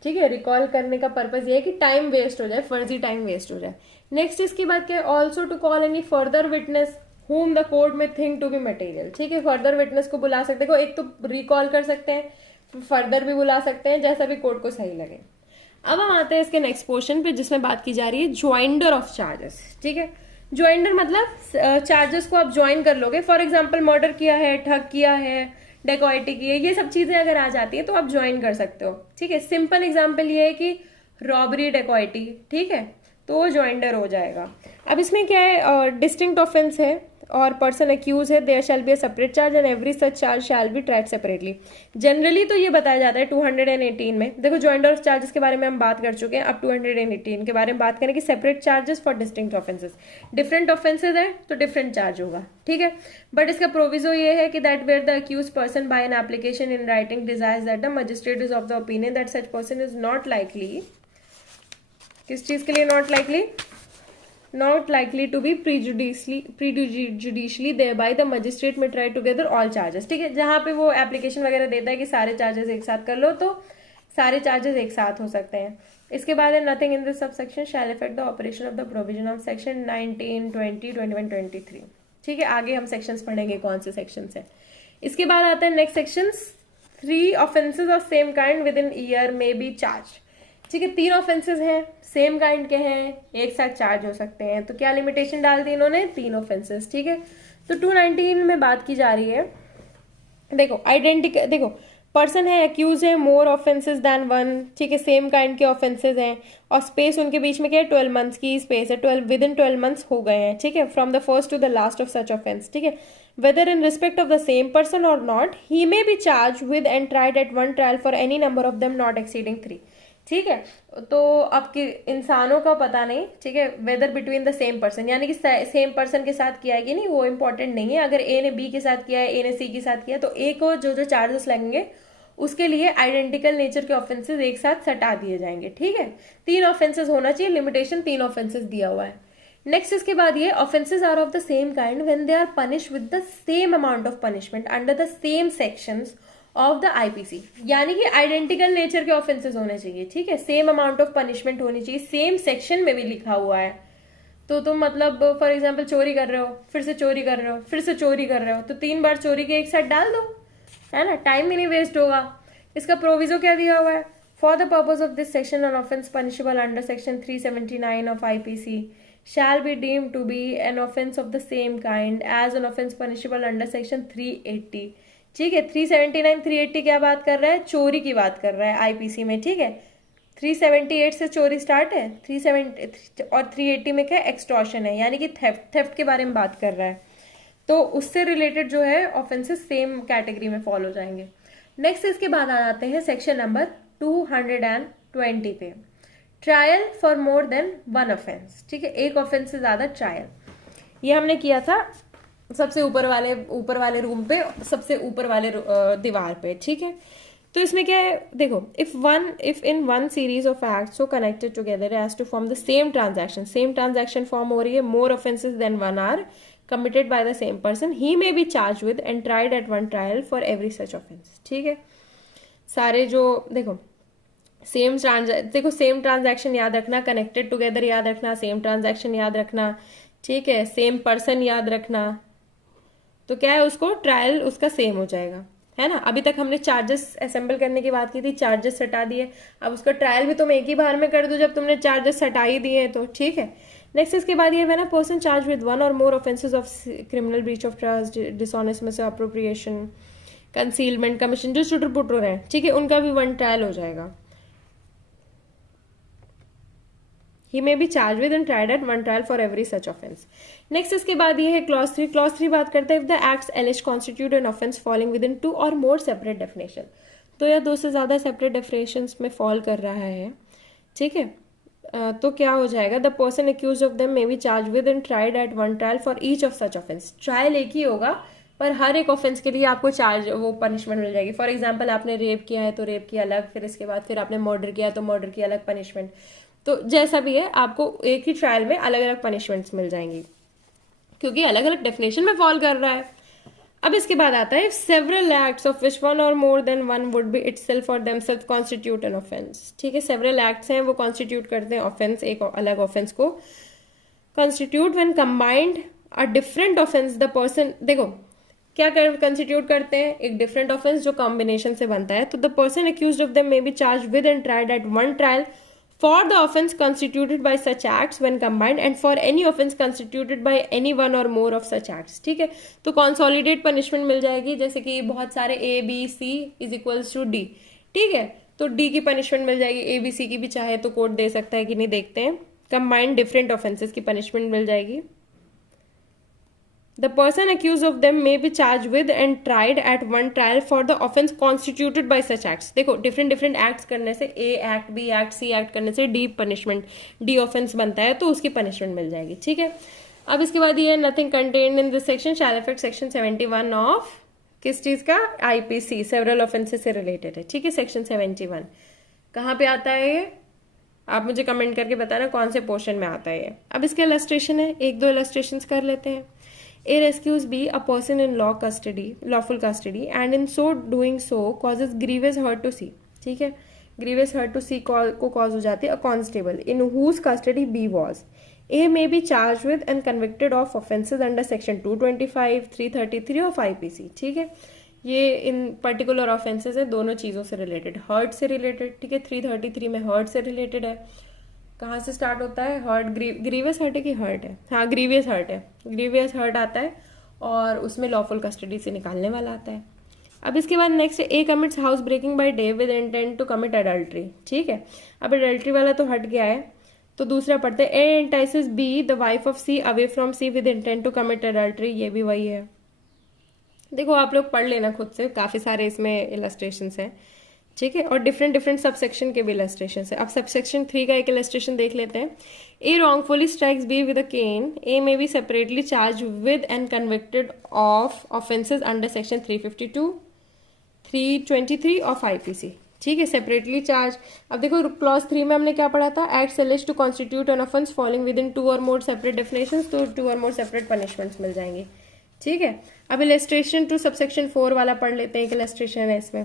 ठीक है, रिकॉल करने का पर्पज ये है कि टाइम वेस्ट हो जाए, फर्जी टाइम वेस्ट हो जाए। नेक्स्ट इसकी बात क्या है, also to call any further witness whom the court may think to be material। ठीक है, फर्दर विटनेस को बुला सकते हैं, एक तो रिकॉल कर सकते हैं, फर्दर भी बुला सकते हैं, जैसा भी कोर्ट को सही लगे। अब हम आते हैं इसके नेक्स्ट पोर्शन पे जिसमें बात की जा रही है ज्वाइंडर ऑफ चार्जेस। ठीक है, ज्वाइंडर मतलब चार्जेस को आप ज्वाइन कर लोगे। फॉर एग्जाम्पल मर्डर किया है, ठग किया है, डेकोइटी की है, ये सब चीजें अगर आ जाती है तो आप ज्वाइन कर सकते हो। ठीक है, सिंपल एग्जाम्पल ये है कि रॉबरी, डेकोइटी, ठीक है, तो वो ज्वाइंडर हो जाएगा। अब इसमें क्या है, डिस्टिंक्ट ऑफेंस है और पर्सन अक्यूज है, there shall be a separate charge and every such charge shall be tried separately. Generally तो ये बताया जाता है 218 में। देखो ज्वाइंडर ऑफ चार्जेस के बारे में हम बात कर चुके हैं, अब 218 के बारे में बात करें कि separate charges for distinct offences. Different offences है तो डिफरेंट चार्ज होगा। ठीक है, बट इसका प्रोविजो ये है कि that where the accused person by an application in writing desires that the magistrate is of the opinion that such person is not likely, किस चीज के लिए not likely, not likely to be prejudicially thereby the magistrate may try together all charges। ठीक है, जहां पे वो application वगैरह देता है कि सारे चार्जेस एक साथ कर लो तो सारे चार्जेस एक साथ हो सकते हैं। इसके बाद है nothing in this subsection shall affect the operation of the provision of section 19, 20, 21, 23। ठीक है, आगे हम सेक्शंस पढ़ेंगे कौन से सेक्शंस है। इसके बाद आता है next section, 3 offences of same kind with in year may be charge. ठीक है, 3 ऑफेंसेस हैं, सेम काइंड के हैं, एक साथ चार्ज हो सकते हैं, तो क्या लिमिटेशन डाल दी इन्होंने, 3 ऑफेंसेस। ठीक है, तो 219 में बात की जा रही है, देखो आइडेंटिकल, देखो पर्सन है, एक्यूज है, मोर ऑफेंसेस दैन वन, ठीक है, सेम काइंड के ऑफेंसेस हैं, और स्पेस उनके बीच में क्या है, 12 मंथ्स की स्पेस है, 12 विद इन 12 मंथ्स हो गए हैं। ठीक है, from the first to the last of such offence. ठीक है, whether in respect of the same person or not, he may be charge with and tried at one trial for any number of them not exceeding 3। ठीक है, तो आपके इंसानों का पता नहीं, ठीक है, whether between the same person, यानी कि सेम पर्सन के साथ किया है कि नहीं वो इंपॉर्टेंट नहीं है। अगर ए ने बी के साथ किया है, ए ने सी के साथ किया है, तो ए को जो जो चार्जेस लगेंगे उसके लिए आइडेंटिकल नेचर के ऑफेंसेस एक साथ सटा दिए जाएंगे। ठीक है, 3 ऑफेंसेस होना चाहिए, लिमिटेशन 3 ऑफेंसेस दिया हुआ है। नेक्स्ट इसके बाद ये offences are of the same kind when they are punish with the same amount of punishment under the same sections of the IPC, यानी कि आइडेंटिकल नेचर के ऑफेंसेस होने चाहिए। ठीक है, सेम अमाउंट ऑफ पनिशमेंट होनी चाहिए, सेम सेक्शन में भी लिखा हुआ है। तो तुम मतलब फॉर एग्जाम्पल चोरी कर रहे हो, फिर से चोरी कर रहे हो, फिर से चोरी कर रहे हो, तो 3 बार चोरी के एक साथ डाल दो, है ना, टाइम भी नहीं वेस्ट होगा। इसका प्रोविजो क्या दिया हुआ है, for the purpose of this section an offence punishable under section 379 of IPC shall be deemed to be an offense of the same kind as an offense punishable under section 380। ठीक है, 379 380 क्या बात कर रहा है, चोरी की बात कर रहा है आईपीसी में। ठीक है, 378 से चोरी स्टार्ट है, 370 और 380 में क्या एक्सटॉर्शन है, यानी कि थेफ्ट के बारे में बात कर रहा है। तो उससे रिलेटेड जो है ऑफेंसेस सेम कैटेगरी में फॉलो हो जाएंगे। नेक्स्ट इसके बाद आ जाते हैं सेक्शन नंबर 220 पे, trial for more than one offence. ठीक है, एक ऑफेंस से ज्यादा ट्रायल, ये हमने किया था सबसे ऊपर वाले रूम पे, सबसे ऊपर वाले दीवार पे। ठीक है, तो इसमें क्या है, देखो if in one series of act so connected together as to form the same transaction form हो रही है, more offences than one are committed by the same person, he may be charged with and tried at one trial for every such offense। ठीक है, सारे जो देखो same transaction याद रखना, कनेक्टेड टुगेदर याद रखना, सेम ट्रांजैक्शन याद रखना, ठीक है, सेम पर्सन याद रखना, तो क्या है उसको ट्रायल उसका सेम हो जाएगा, है ना। अभी तक हमने चार्जेस असेंबल करने की बात की थी, चार्जेस हटा दिए, अब उसका ट्रायल भी तुम एक ही बार में कर दो जब तुमने चार्जेस हटा ही दिए तो। ठीक है, नेक्स्ट इसके बाद ये when a person charge with one or more offences of criminal breach of trust, dishonest misappropriation, concealment, commission, जो चुटर पुटर है, ठीक है, उनका भी वन ट्रायल हो जाएगा। He may be charged with and tried at one trial for every such offense। Next इसके बाद ये है क्लॉज 3। क्लॉज 3 बात करता है if the acts alleged constitute an offense falling within 2 or more separate definition, तो यह 2 से ज्यादा सेपरेट डेफिनेशंस में फॉल कर रहा है। ठीक है, तो क्या हो जाएगा, the person accuse of them may be charge with and tried at one trial for each of such offence. Trial एक ही होगा पर हर एक ऑफेंस के लिए आपको वो पनिशमेंट मिल जाएगी। फॉर एग्जाम्पल आपने रेप किया है तो रेप की अलग, फिर इसके बाद फिर आपने मर्डर किया है तो मर्डर की अलग पनिशमेंट, तो जैसा भी है आपको एक ही ट्रायल में अलग अलग पनिशमेंट्स मिल जाएंगी क्योंकि अलग अलग डेफिनेशन में फॉल कर रहा है। अब इसके बाद आता है several acts of which one or more than one would be itself or themselves constitute an offence. ठीक है, सेवरल एक्ट्स हैं वो कॉन्स्टिट्यूट करते हैं ऑफेंस, एक अलग ऑफेंस को। Constitute when combined a different offence the person, देखो क्या कंस्टिट्यूट करते हैं, एक डिफरेंट ऑफेंस जो कॉम्बिनेशन से बनता है, तो the person accused of them may be charge with and tried at one trial for the offense constituted by such acts when combined and for any offense constituted by any one or more of such acts। ठीक है, तो consolidate punishment मिल जाएगी, जैसे कि बहुत सारे A B C is equals to D। ठीक है, तो D की पनिशमेंट मिल जाएगी, A B C की भी चाहे तो कोर्ट दे सकता है कि नहीं, देखते हैं। कंबाइंड डिफरेंट ऑफेंसेस की पनिशमेंट मिल जाएगी। The person accused of them may be charged with and tried at one trial for the offense constituted by such acts। देखो डिफरेंट एक्ट्स करने से, A act, B act, C act करने से D punishment, D offence बनता है तो उसकी punishment मिल जाएगी। ठीक है, अब इसके बाद ये nothing contained in this section shell affect section 71 of किस चीज का, आईपीसी, सेवरल ऑफेंसेस से रिलेटेड है। ठीक है, सेक्शन 71 कहाँ पे आता है ये, आप मुझे कमेंट करके बताना कौन से पोर्शन में आता है ये। अब इसके इलस्ट्रेशन है, एक दो इलस्ट्रेशन कर लेते हैं। A rescues B a person in lawful custody and in so doing so causes grievous hurt to C। ठीक है, grievous hurt to C को cause हो जाती है a constable in whose custody B was। A may be charged with and convicted of offences under section 225, 333 of IPC। ठीक है, ये इन particular offences है, दोनों चीज़ों से रिलेटेड, हर्ट से रिलेटेड, ठीक है। 333 में हर्ट से रिलेटेड है। कहाँ से स्टार्ट होता है? हर्ट, ग्रीवियस हर्ट है कि हर्ट है? हाँ, ग्रीवियस हर्ट है। ग्रीवियस हर्ट आता है और उसमें लॉफुल कस्टडी से निकालने वाला आता है। अब इसके बाद नेक्स्ट है A commits house breaking by day with intent to commit adultery, ठीक है। अब अडल्ट्री वाला तो हट गया है, तो दूसरा पढ़ते हैं। A entices B the wife of C away from C with intent to commit adultery, ये भी वही है। देखो आप लोग पढ़ लेना खुद से, काफी सारे इसमें इलस्ट्रेशंस हैं, ठीक है। और डिफरेंट डिफरेंट सबसेक्शन के भी इलस्ट्रेशन है। अब सबसेक्शन 3 का एक इलस्ट्रेशन देख लेते हैं। A wrongfully strikes B with a cane, A may be separately charge with and convicted of offences under section 352, 323 ऑफ आईपीसी, ठीक है, सेपरेटली चार्ज। अब देखो क्लॉज 3 में हमने क्या पढ़ा था? Act alleged to constitute an offence falling within 2 और मोर सेपरेट डेफिनेशंस, तो 2 और मोर सेपरेट पनिशमेंट्स मिल जाएंगे, ठीक है। अब इलस्ट्रेशन टू सबसेक्शन 4 वाला पढ़ लेते हैं। एक इलस्ट्रेशन है इसमें।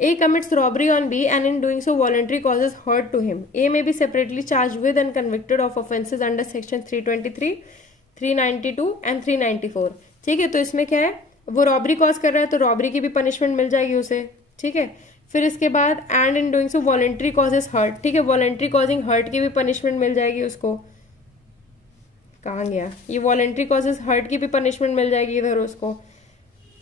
A commits robbery on B and in doing so voluntary causes hurt to him, A may be separately charge with and convicted of offences under section 323, 392 and 394, ठीक है। तो इसमें क्या है? वो रॉबरी कॉज कर रहा है तो रॉबरी की भी पनिशमेंट मिल जाएगी उसे, ठीक है। फिर इसके बाद and in doing so voluntary causes hurt, ठीक है, वॉलंटरी कॉजिंग हर्ट की भी पनिशमेंट मिल जाएगी उसको। कहाँ गया ये? वॉलंटरी कॉजेज हर्ट की भी पनिशमेंट मिल जाएगी इधर उसको।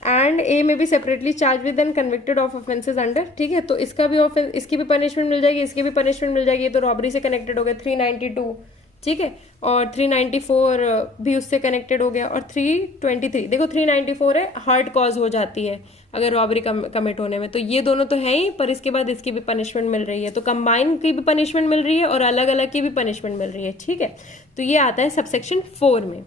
एंड ए में भी separately charge with and convicted of offences under, ठीक है। तो इसका भी इसकी भी पनिशमेंट मिल जाएगी, इसकी भी पनिशमेंट मिल जाएगी। तो रॉबरी से कनेक्टेड हो गया 392, ठीक है, और 394 भी उससे कनेक्टेड हो गया, और 323, देखो 394 है, हर्ट कॉज हो जाती है अगर रॉबरी कमिट होने में। तो ये दोनों तो है ही, पर इसके बाद इसकी भी पनिशमेंट मिल रही है। तो कंबाइन की भी पनिशमेंट मिल रही है और अलग अलग की भी पनिशमेंट मिल रही है, ठीक है। तो ये आता है सबसेक्शन 4 में।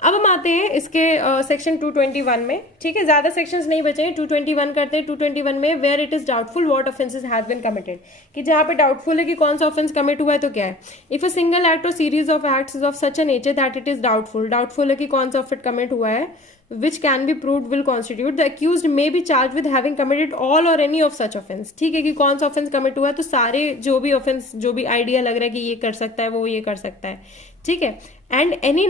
अब हम आते हैं इसके सेक्शन 221 में, ठीक है। ज्यादा सेक्शंस नहीं बचे हैं, 221 करते हैं। 221 में where it is doubtful what offences has been committed, कि जहां पे डाउटफुल है कि कौन सा ऑफेंस कमिट हुआ है तो क्या है। इफ अ सिंगल एक्ट और series of acts is of such a nature that it is doubtful, doubtful है कि कौन सा ऑफेंस कमिट हुआ है, which can be proved will constitute the accused may be charged with having committed all or any of such offense, ठीक है, कि कौन सा ऑफेंस कमिट हुआ है तो सारे जो भी ऑफेंस, जो भी आइडिया लग रहा है कि ये कर सकता है वो ये कर सकता है, ठीक है। And any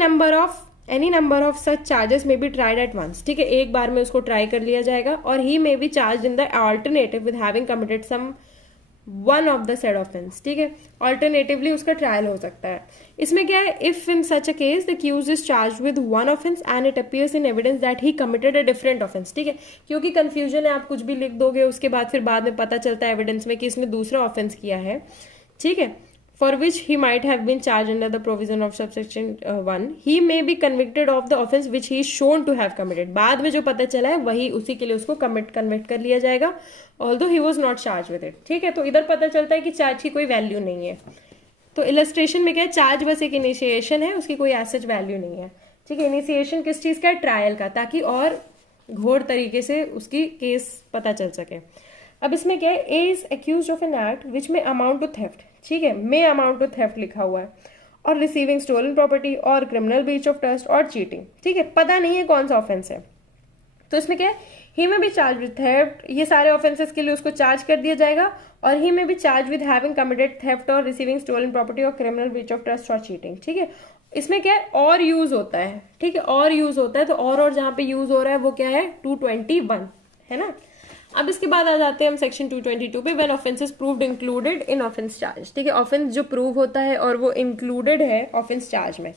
number of such charges में बी ट्राइड एट वंस, ठीक है, एक बार में उसको ट्राई कर लिया जाएगा। और he may be charge in the alternative with having committed some one of the said offence, ठीक है, ऑल्टरनेटिवली उसका ट्रायल हो सकता है। इसमें क्या है? If in such a case the accused is charged with one offence and it appears in evidence that he committed a different offence, ठीक है, क्योंकि कंफ्यूजन है, आप कुछ भी लिख दोगे उसके बाद फिर बाद में पता चलता है एविडेंस में कि इसने दूसरा ऑफेंस किया है, ठीक है, for which he might have been charged under the provision of subsection 1, he may be convicted of the offense which he is shown to have committed, बाद में जो पता चला है वही उसी के लिए उसको कन्विक्ट कर लिया जाएगा, although he was not charged with it, ठीक है। तो इधर पता चलता है कि चार्ज की कोई वैल्यू नहीं है। तो इलस्ट्रेशन में क्या है? चार्ज बस एक इनिशिएशन है, उसकी कोई एज सच वैल्यू नहीं है, ठीक है। इनिशिएशन किस चीज का है? ट्रायल का, ताकि और घोर तरीके से उसकी केस पता चल सके। अब इसमें क्या है? A is accuse of an act which may amount to theft, ठीक है, मे अमाउंट टू थेफ्ट लिखा हुआ है, और रिसीविंग स्टोलन प्रॉपर्टी और क्रिमिनल ब्रीच ऑफ ट्रस्ट और चीटिंग, ठीक है, पता नहीं है कौन सा ऑफेंस है। तो इसमें क्या है? ही में भी चार्ज विद थेफ्ट, ये सारे ऑफेंसेस के लिए उसको चार्ज कर दिया जाएगा। और ही में भी charge with having committed theft और रिसीविंग स्टोलन प्रॉपर्टी और क्रिमिनल ब्रीच ऑफ ट्रस्ट और चीटिंग, ठीक है। इसमें क्या है? और यूज होता है, ठीक है, और यूज होता है। तो और जहां पे यूज हो रहा है वो क्या है? 221 है ना। अब इसके बाद आ जाते हैं हम सेक्शन 222 पे, when offences proved included in offence charge, ठीक है, ऑफेंस जो प्रूव होता है और वो इंक्लूडेड है ऑफेंस चार्ज में।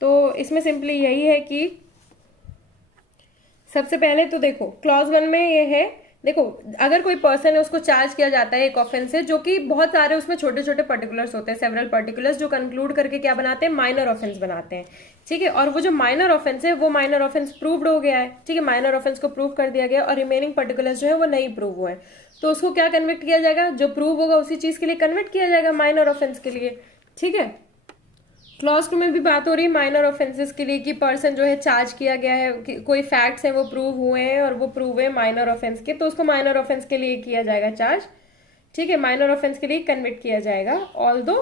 तो इसमें सिंपली यही है कि सबसे पहले तो देखो क्लॉज 1 में ये है, देखो अगर कोई पर्सन है उसको चार्ज किया जाता है एक ऑफेंस से, जो कि बहुत सारे उसमें छोटे छोटे पर्टिकुलर्स होते हैं, सेवरल पर्टिकुलर्स, जो कंक्लूड करके क्या बनाते हैं? माइनर ऑफेंस बनाते हैं, ठीक है। और वो जो माइनर ऑफेंस है वो माइनर ऑफेंस प्रूव्ड हो गया है, ठीक है, माइनर ऑफेंस को प्रूव कर दिया गया और रिमेनिंग पर्टिकुलर्स जो है वो नहीं प्रूव हुए हैं, तो उसको क्या कन्विक्ट किया जाएगा? जो प्रूव होगा उसी चीज के लिए कन्विक्ट किया जाएगा, माइनर ऑफेंस के लिए, ठीक है। क्लॉज 2 में भी बात हो रही है माइनर ऑफेंसेस के लिए, कि पर्सन जो है चार्ज किया गया है, कि कोई फैक्ट्स हैं वो प्रूव हुए हैं और वो प्रूव है माइनर ऑफेंस के, तो उसको माइनर ऑफेंस के लिए किया जाएगा चार्ज, ठीक है, माइनर ऑफेंस के लिए कन्विक्ट किया जाएगा, although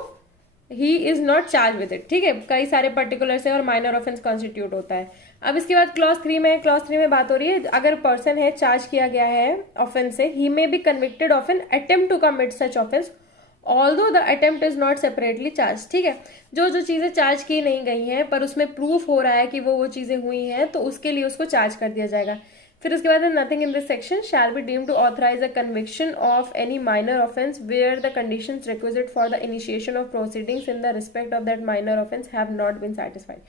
he is not charge with it, ठीक है, कई सारे पर्टिकुलर्स हैं और माइनर ऑफेंस कॉन्स्टिट्यूट होता है। अब इसके बाद क्लॉज 3 में बात हो रही है, अगर पर्सन है चार्ज किया गया है ऑफेंस से, he may be convicted of an attempt to commit such offence although the attempt is not separately charge, ठीक है, जो चीजें चार्ज की नहीं गई हैं पर उसमें प्रूफ हो रहा है कि वो चीजें हुई हैं, तो उसके लिए उसको चार्ज कर दिया जाएगा। फिर उसके बाद nothing in this section shall be deemed to authorise a conviction of any minor offence where the conditions requisite for the initiation of proceedings in the respect of that minor offence have not been satisfied.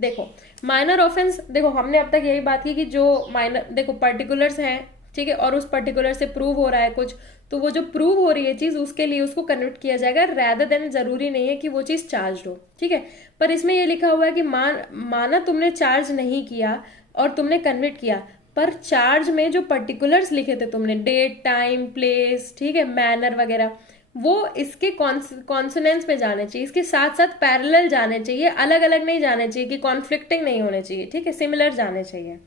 देखो minor offence, देखो हमने अब तक यही बात की कि जो माइनर, देखो पर्टिकुलर्स हैं, ठीक है, और उस पर्टिकुलर से प्रूव हो रहा है कुछ, तो वो जो प्रूव हो रही है चीज उसके लिए उसको कन्विक्ट किया जाएगा, रैदर देन जरूरी नहीं है कि वो चीज चार्ज हो, ठीक है। पर इसमें ये लिखा हुआ है कि माना तुमने चार्ज नहीं किया और तुमने कन्विक्ट किया, पर चार्ज में जो पर्टिकुलर्स लिखे थे तुमने, डेट, टाइम, प्लेस, ठीक है, मैनर वगैरह, वो इसके कॉन्सोनेंस में जाने चाहिए, इसके साथ साथ पैरेलल जाने चाहिए, अलग अलग नहीं जाने चाहिए कि कॉन्फ्लिक्टिंग नहीं होने चाहिए, ठीक है, सिमिलर जाने चाहिए।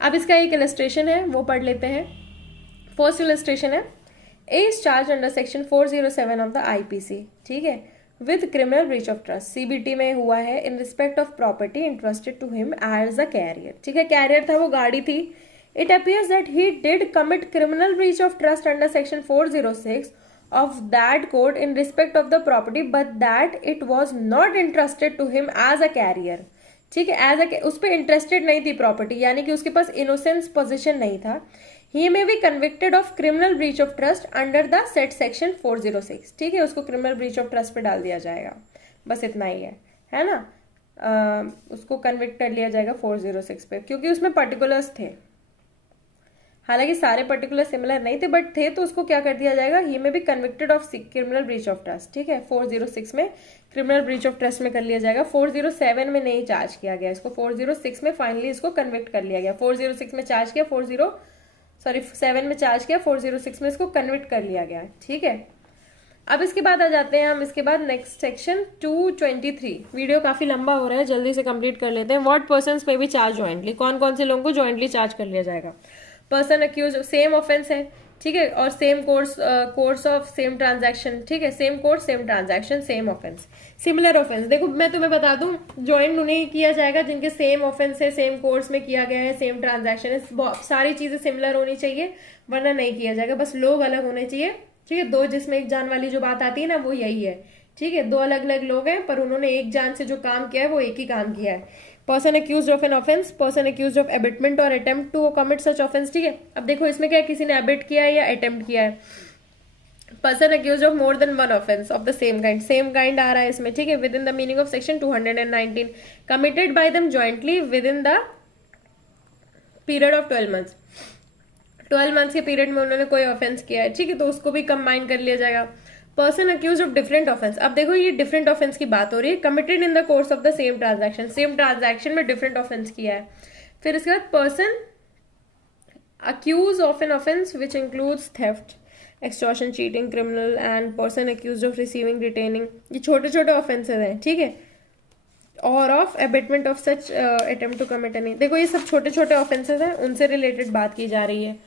अब इसका एक इलस्ट्रेशन है वो पढ़ लेते हैं। फर्स्ट इलस्ट्रेशन है, A is charge under section 407 of the IPC, ठीक है, with criminal breach of trust, CBT में हुआ है, in respect of property interested to him as a carrier, ठीक है, कैरियर था, वो गाड़ी थी। It appears that he did commit criminal breach of trust under section 406 of that code in respect of the property but that it was not entrusted to him as a carrier, ठीक है, as a, उस पर interested नहीं थी property, यानी कि उसके पास innocence position नहीं था। He may be convicted of criminal breach of trust under the set section 406, ठीक है, उसको क्रिमिनल ब्रीच ऑफ ट्रस्ट पे डाल दिया जाएगा, बस इतना ही है ना। उसको कन्विक्ट कर लिया जाएगा 406 पे, क्योंकि उसमें पर्टिकुलर्स थे, हालांकि सारे पर्टिकुलर सिमिलर नहीं थे बट थे, तो उसको क्या कर दिया जाएगा, ही में भी convicted of criminal breach of trust, ठीक है, 406 में क्रिमिनल ब्रीच ऑफ ट्रस्ट में कर लिया जाएगा। 407 में नहीं चार्ज किया गया इसको, 406 में फाइनली इसको कन्विक्ट कर लिया गया। 406 में चार्ज किया, 7 में चार्ज किया, 406 में इसको कन्विक्ट कर लिया गया, ठीक है। अब इसके बाद आ जाते हैं हम, इसके बाद नेक्स्ट सेक्शन 223। वीडियो काफी लंबा हो रहा है, जल्दी से कंप्लीट कर लेते हैं। व्हाट पर्सन्स पे भी चार्ज ज्वाइंटली, कौन कौन से लोगों को ज्वाइंटली चार्ज कर लिया जाएगा। पर्सन अक्यूज, सेम ऑफेंस है, ठीक है, और same course of same transaction, ठीक है, same course same transaction same offence, similar offence. देखो मैं तुम्हें बता दूं, ज्वाइंट उन्हें किया जाएगा जिनके सेम ऑफेंस है, सेम कोर्स में किया गया है, सेम ट्रांजैक्शन है, सारी चीजें सिमिलर होनी चाहिए, वरना नहीं किया जाएगा, बस लोग अलग होने चाहिए, ठीक है। दो जिसमें एक जान वाली जो बात आती है ना, वो यही है, ठीक है, दो अलग अलग लोग हैं पर उन्होंने एक जान से जो काम किया है वो एक ही काम किया है। Person accused of an offence, person accused of abetment or attempt to commit such offence, ठीक है। अब देखो इसमें क्या है, किसी ने एबिट किया है या अटेम्प्ट किया है। Person accused of more than one offence of the same kind, same kind आ रहा है इसमें, ठीक है, within the meaning of section 219, committed by them jointly within the period of 12 months. 12 months के पीरियड में उन्होंने कोई ऑफेंस किया है, ठीक है, तो उसको भी कंबाइन कर लिया जाएगा। Person accuse of different offence, अब देखो ये डिफरेंट ऑफेंस की बात हो रही है, committed in the course of the same transaction, same transaction में डिफरेंट ऑफेंस किया है। फिर इसके बाद person accuse of an offence which includes theft, extortion, cheating, criminal and person accuse of receiving, retaining, ये छोटे छोटे ऑफेंसेस हैं, ठीक है, और of abetment of such attempt to commit any, देखो ये सब छोटे छोटे ऑफेंसेस हैं, उनसे रिलेटेड बात की जा रही है,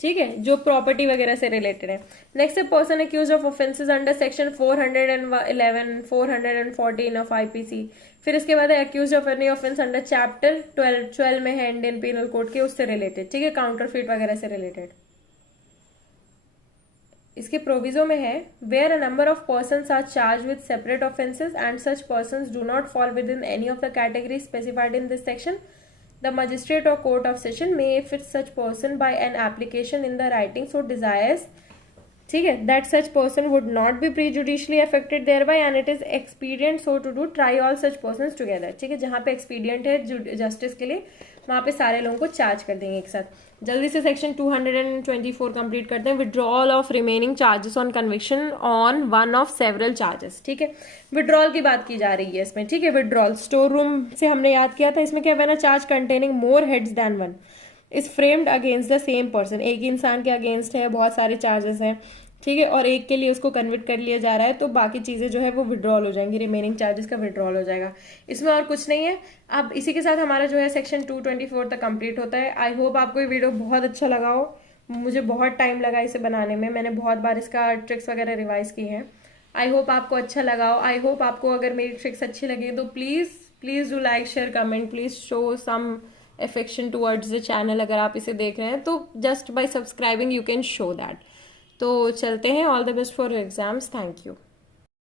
ठीक है, जो प्रॉपर्टी वगैरह से रिलेटेड है। नेक्स्ट है person accuse of offences under section 411, 414 of IPC. फिर इसके बाद है accuse of any offence under chapter 12 में है इंडियन पीनल कोड के, उससे रिलेटेड, ठीक है, काउंटरफीट वगैरह से रिलेटेड। इसके प्रोविजो में है where a number of persons are charge with separate offences and such persons do not fall with in any of the category specified in this section, the magistrate or court of session may fit such person by an application in the writing so desires, ठीक है, that such person would not be prejudicially affected thereby and it is expedient so to do try all such persons together, ठीक है, जहाँ पे expedient है justice के लिए वहाँ पे सारे लोगों को चार्ज कर देंगे एक साथ। जल्दी से सेक्शन 224 कंप्लीट करते हैं। Withdrawal of remaining charges on conviction on one of several charges, ठीक है, विड्रॉल की बात की जा रही है इसमें, ठीक है। विड्रॉल स्टोर रूम से हमने याद किया था, इसमें क्या है, charge containing more heads than one is framed against the same person, एक ही इंसान के अगेंस्ट है, बहुत सारे चार्जेस हैं, ठीक है, और एक के लिए उसको कन्विट कर लिया जा रहा है, तो बाकी चीजें जो है वो विड्रॉल हो जाएंगी, रिमेनिंग चार्जेस का विड्रॉल हो जाएगा, इसमें और कुछ नहीं है। अब इसी के साथ हमारा जो है सेक्शन 224 तक कंप्लीट होता है। आई होप आपको ये वीडियो बहुत अच्छा लगा हो, मुझे बहुत टाइम लगा इसे बनाने में, मैंने बहुत बार इसका ट्रिक्स वगैरह रिवाइज की हैं। आई होप आपको अच्छा लगा हो। आई होप आपको अगर मेरी ट्रिक्स अच्छी लगी तो please do like, share, comment, please show some affection towards the channel. अगर आप इसे देख रहे हैं तो just by subscribing you can show that. तो चलते हैं, all the best for exams, thank you.